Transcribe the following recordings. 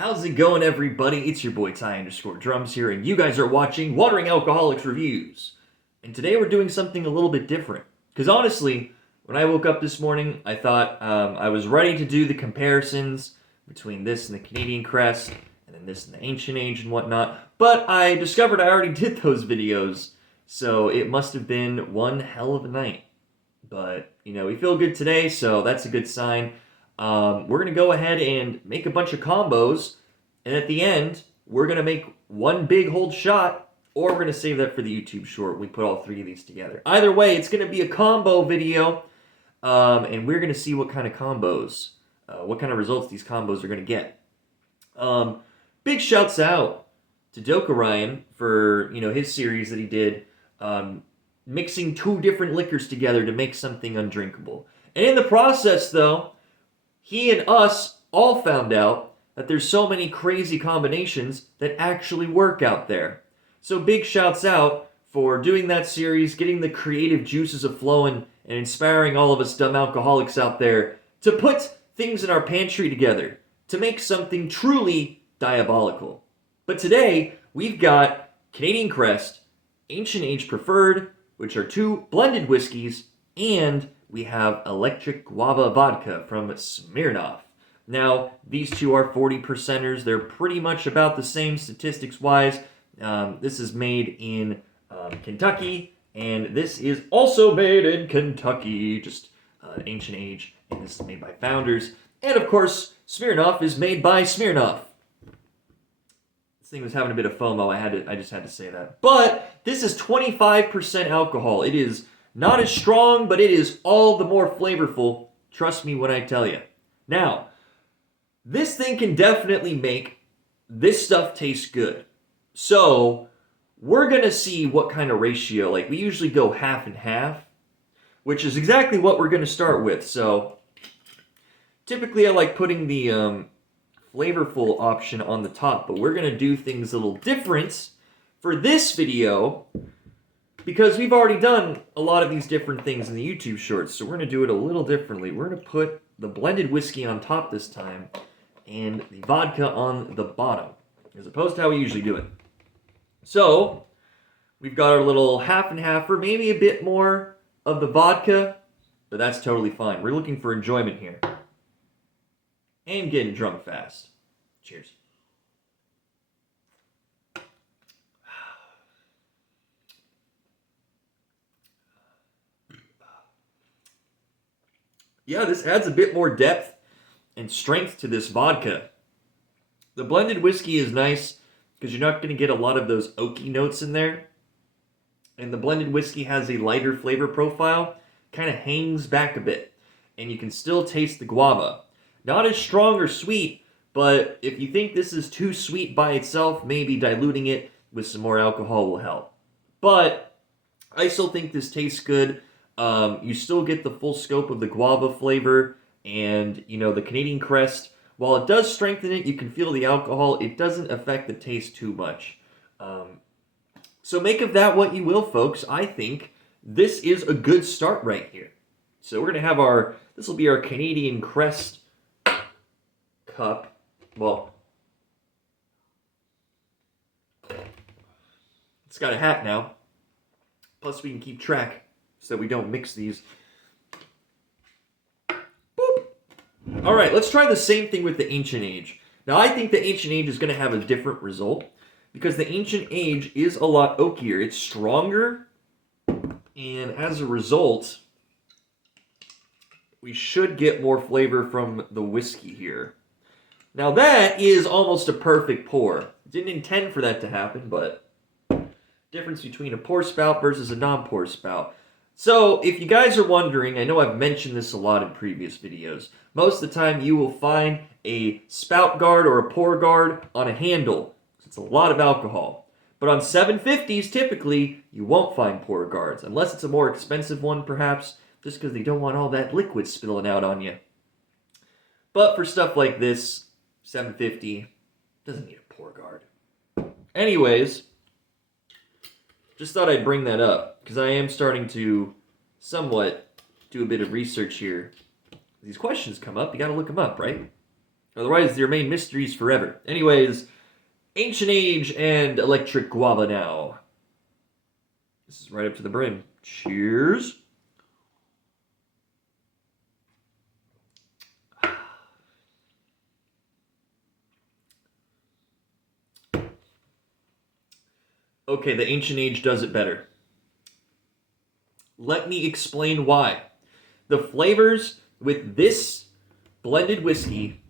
How's it going, everybody? It's your boy Ty_Drums here, and you guys are watching Watering Alcoholics Reviews. And today we're doing something a little bit different. Because honestly, when I woke up this morning, I thought I was ready to do the comparisons between this and the Canadian Crest, and then this and the Ancient Age and whatnot. But I discovered I already did those videos, so it must have been one hell of a night. But, we feel good today, so that's a good sign. We're going to go ahead and make a bunch of combos, and at the end, we're going to make one big hold shot, or we're going to save that for the YouTube short. We put all three of these together. Either way, it's going to be a combo video, and we're going to see what kind of combos, what kind of results these combos are going to get. Big shouts out to Doka Ryan for, his series that he did, mixing two different liquors together to make something undrinkable. And in the process, though, he and us all found out that there's so many crazy combinations that actually work out there. So big shouts out for doing that series, getting the creative juices of flowing, and inspiring all of us dumb alcoholics out there to put things in our pantry together to make something truly diabolical. But today, we've got Canadian Crest, Ancient Age Preferred, which are two blended whiskeys, and we have Electric Guava Vodka from Smirnoff. Now, these two are 40%ers. They're pretty much about the same statistics-wise. This is made in Kentucky, and this is also made in Kentucky, just Ancient Age, and this is made by Founders. And, of course, Smirnoff is made by Smirnoff. This thing was having a bit of FOMO. I just had to say that. But this is 25% alcohol. It is not as strong, but it is all the more flavorful. Trust me when I tell you. Now, this thing can definitely make this stuff taste good. So, we're going to see what kind of ratio. Like, we usually go half and half, which is exactly what we're going to start with. So, typically I like putting the flavorful option on the top, but we're going to do things a little different for this video because we've already done a lot of these different things in the YouTube shorts, so we're going to do it a little differently. We're going to put the blended whiskey on top this time and the vodka on the bottom, as opposed to how we usually do it. So, we've got our little half and half, or maybe a bit more of the vodka, but that's totally fine. We're looking for enjoyment here. And getting drunk fast. Cheers. Yeah, this adds a bit more depth and strength to this vodka. The blended whiskey is nice because you're not going to get a lot of those oaky notes in there. And the blended whiskey has a lighter flavor profile, kind of hangs back a bit. And you can still taste the guava. Not as strong or sweet, but if you think this is too sweet by itself, maybe diluting it with some more alcohol will help. But I still think this tastes good. You still get the full scope of the guava flavor, and the Canadian Crest, while it does strengthen it, you can feel the alcohol. It doesn't affect the taste too much. So make of that what you will, folks. I think this is a good start right here. So we're going to have this will be our Canadian Crest cup. Well, it's got a hat now. Plus we can keep track so we don't mix these. Boop. All right, let's try the same thing with the Ancient Age. Now, I think the Ancient Age is going to have a different result because the Ancient Age is a lot oakier. It's stronger, and as a result, we should get more flavor from the whiskey here. Now that is almost a perfect pour. Didn't intend for that to happen, but difference between a pour spout versus a non-pour spout. So if you guys are wondering, I know I've mentioned this a lot in previous videos. Most of the time you will find a spout guard or a pour guard on a handle. It's a lot of alcohol. But on 750s, typically, you won't find pour guards, unless it's a more expensive one perhaps, just because they don't want all that liquid spilling out on you. But for stuff like this, 750 doesn't need a pour guard. Anyways, just thought I'd bring that up because I am starting to somewhat do a bit of research here. These questions come up, you gotta look them up, right? Otherwise, they remain mysteries forever. Anyways, Ancient Age and Electric Guava now. This is right up to the brim. Cheers. Okay, the Ancient Age does it better. Let me explain why. The flavors with this blended whiskey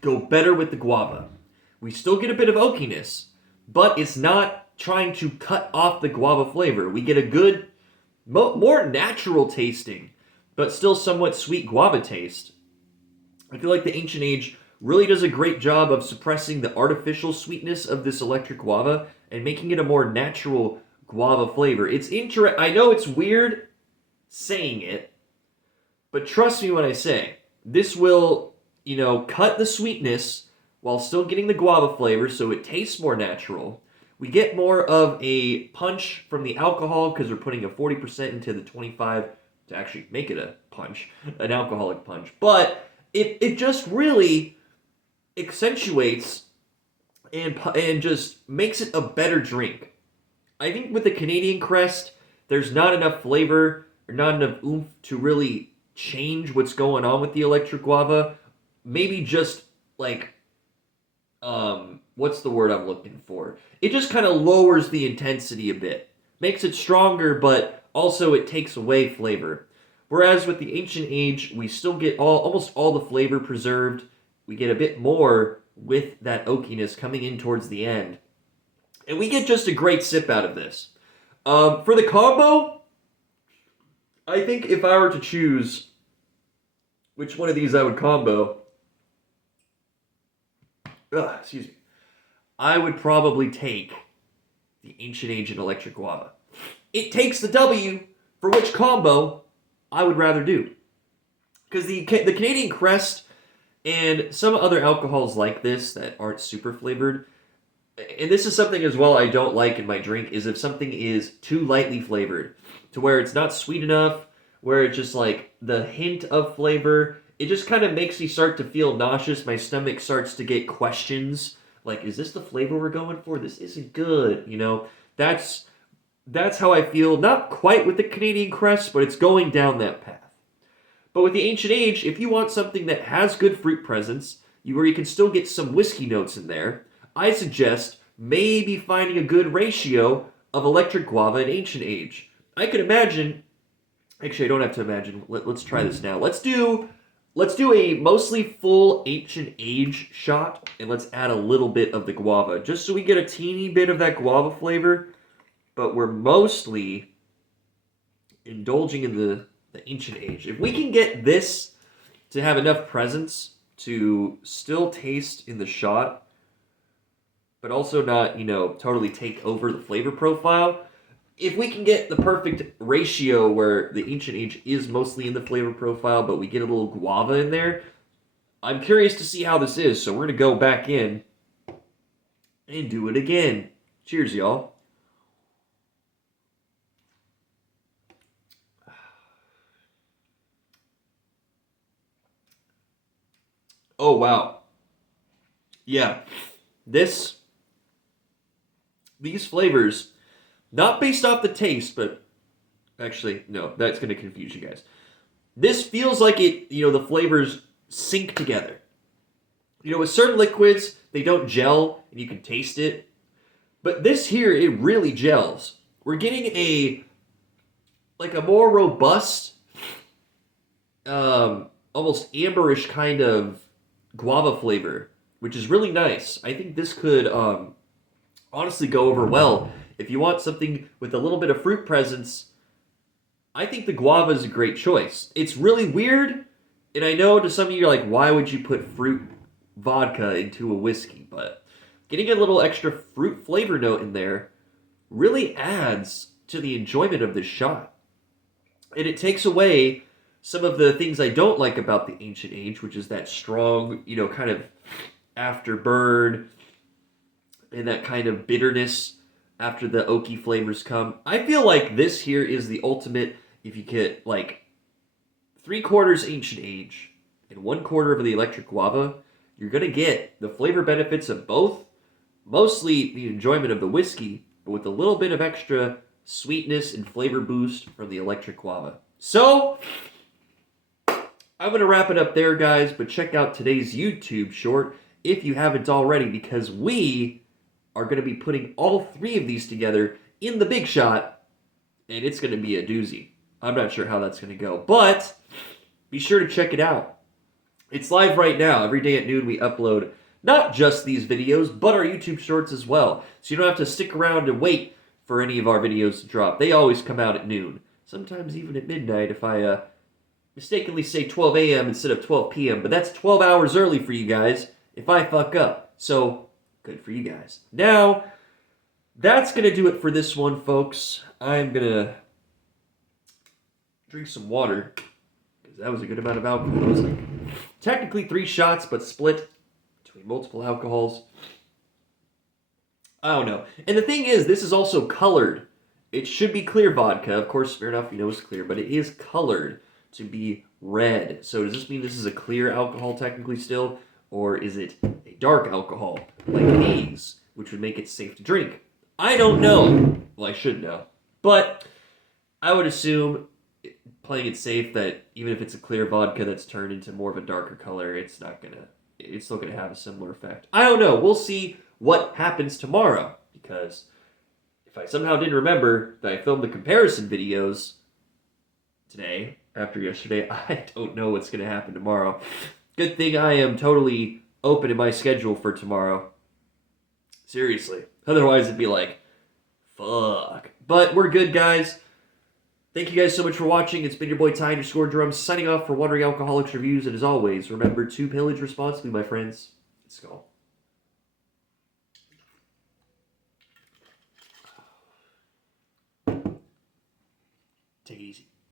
go better with the guava. We still get a bit of oakiness, but it's not trying to cut off the guava flavor. We get a good, more natural tasting, but still somewhat sweet guava taste. I feel like the Ancient Age really does a great job of suppressing the artificial sweetness of this electric guava and making it a more natural guava flavor. I know it's weird saying it, but trust me when I say this will, cut the sweetness while still getting the guava flavor, so it tastes more natural. We get more of a punch from the alcohol because we're putting a 40% into the 25 to actually make it a punch, an alcoholic punch. But it just really accentuates and just makes it a better drink. I think with the Canadian Crest, there's not enough flavor or not enough oomph to really change what's going on with the electric guava. Maybe just like, what's the word I'm looking for? It just kind of lowers the intensity a bit. Makes it stronger, but also it takes away flavor. Whereas with the Ancient Age, we still get almost all the flavor preserved. We get a bit more with that oakiness coming in towards the end. And we get just a great sip out of this. For the combo, I think if I were to choose which one of these I would combo, excuse me, I would probably take the Ancient Age and Electric Guava. It takes the W for which combo I would rather do. Because the Canadian Crest and some other alcohols like this that aren't super flavored, and this is something as well I don't like in my drink, is if something is too lightly flavored, to where it's not sweet enough, where it's just like the hint of flavor, it just kind of makes me start to feel nauseous. My stomach starts to get questions, like, is this the flavor we're going for? This isn't good, That's how I feel, not quite with the Canadian Crest, but it's going down that path. But with the Ancient Age, if you want something that has good fruit presence, where you can still get some whiskey notes in there, I suggest maybe finding a good ratio of Electric Guava and Ancient Age. I could imagine, actually I don't have to imagine, let's try this now. Let's do a mostly full Ancient Age shot, and let's add a little bit of the guava, just so we get a teeny bit of that guava flavor, but we're mostly indulging in the Ancient Age. If we can get this to have enough presence to still taste in the shot, but also not, totally take over the flavor profile, if we can get the perfect ratio where the Ancient Age is mostly in the flavor profile, but we get a little guava in there, I'm curious to see how this is, so we're going to go back in and do it again. Cheers, y'all. Oh, wow. Yeah. These flavors, not based off the taste, but actually, no, that's going to confuse you guys. This feels like the flavors sync together. With certain liquids, they don't gel and you can taste it. But this here, it really gels. We're getting a more robust, almost amberish kind of guava flavor, which is really nice. I think this could honestly go over well. If you want something with a little bit of fruit presence, I think the guava is a great choice. It's really weird, and I know to some of you are like, why would you put fruit vodka into a whiskey? But getting a little extra fruit flavor note in there really adds to the enjoyment of this shot. And it takes away some of the things I don't like about the Ancient Age, which is that strong, kind of afterburn and that kind of bitterness after the oaky flavors come. I feel like this here is the ultimate, if you get like 3/4 Ancient Age and 1/4 of the Electric Guava, you're going to get the flavor benefits of both, mostly the enjoyment of the whiskey, but with a little bit of extra sweetness and flavor boost from the electric guava. So, I'm going to wrap it up there, guys, but check out today's YouTube short if you haven't already, because we are going to be putting all three of these together in the Big Shot, and it's going to be a doozy. I'm not sure how that's going to go, but be sure to check it out. It's live right now. Every day at noon, we upload not just these videos, but our YouTube shorts as well. So you don't have to stick around and wait for any of our videos to drop. They always come out at noon, sometimes even at midnight if I mistakenly say 12 a.m. instead of 12 p.m., but that's 12 hours early for you guys if I fuck up. So, good for you guys. Now, that's going to do it for this one, folks. I'm going to drink some water, because that was a good amount of alcohol. It was like technically 3 shots, but split between multiple alcohols. I don't know. And the thing is, this is also colored. It should be clear vodka. Of course, Smirnoff, is clear, but it is colored to be red. So does this mean this is a clear alcohol technically still? Or is it a dark alcohol, like these, which would make it safe to drink? I don't know. Well, I should know. But I would assume, playing it safe, that even if it's a clear vodka that's turned into more of a darker color, it's still gonna have a similar effect. I don't know. We'll see what happens tomorrow, because if I somehow didn't remember that I filmed the comparison videos today, after yesterday, I don't know what's going to happen tomorrow. Good thing I am totally open in my schedule for tomorrow. Seriously. Otherwise, it'd be like, fuck. But we're good, guys. Thank you guys so much for watching. It's been your boy Ty_Drums signing off for Wandering Alcoholics Reviews. And as always, remember to pillage responsibly, my friends. Skull. Take it easy.